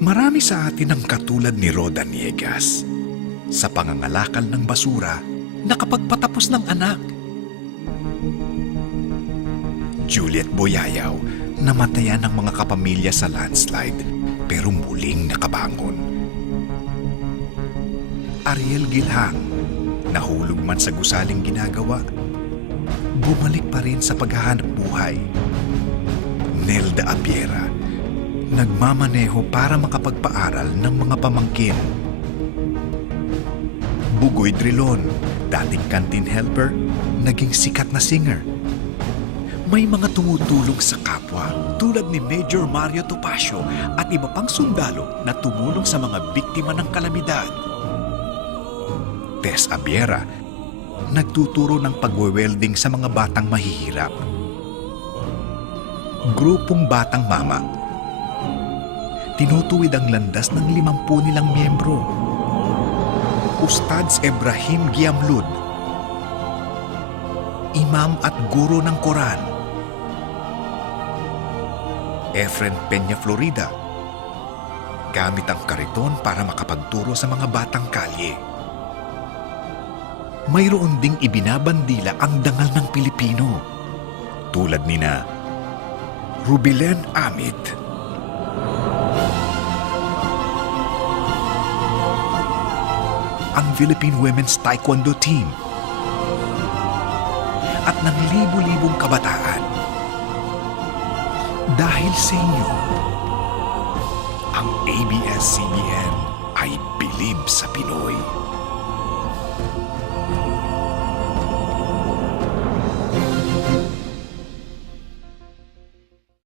Marami sa atin ang katulad ni Roda Niegas. Sa pangangalakal ng basura, nakapagpatapos ng anak. Juliet Boyayaw, namatayan ng mga kapamilya sa landslide pero muling nakabangon. Ariel Gilhang, nahulog man sa gusaling ginagawa, bumalik pa rin sa paghahanap buhay. Nelda Abiera, nagmamaneho para makapagpaaral ng mga pamangkin. Bugoy Drilon, dating canteen helper, naging sikat na singer. May mga tumutulong sa kapwa tulad ni Major Mario Topacio at iba pang sundalo na tumulong sa mga biktima ng kalamidad. Tess Abiera, nagtuturo ng pagwe-welding sa mga batang mahihirap. Grupong Batang Mama, tinutuwid ang landas ng 50 nilang miyembro. Ustads Ibrahim Giamlud, imam at guro ng Quran. Efren Peña Florida, gamit ang kariton para makapagturo sa mga batang kalye. Mayroon ding ibinabandila ang dangal ng Pilipino, tulad nina Rubilen Amit, ang Philippine Women's Taekwondo Team, at ng libu-libong kabataan. Dahil sa inyo, ang ABS-CBN ay bilib sa Pinoy.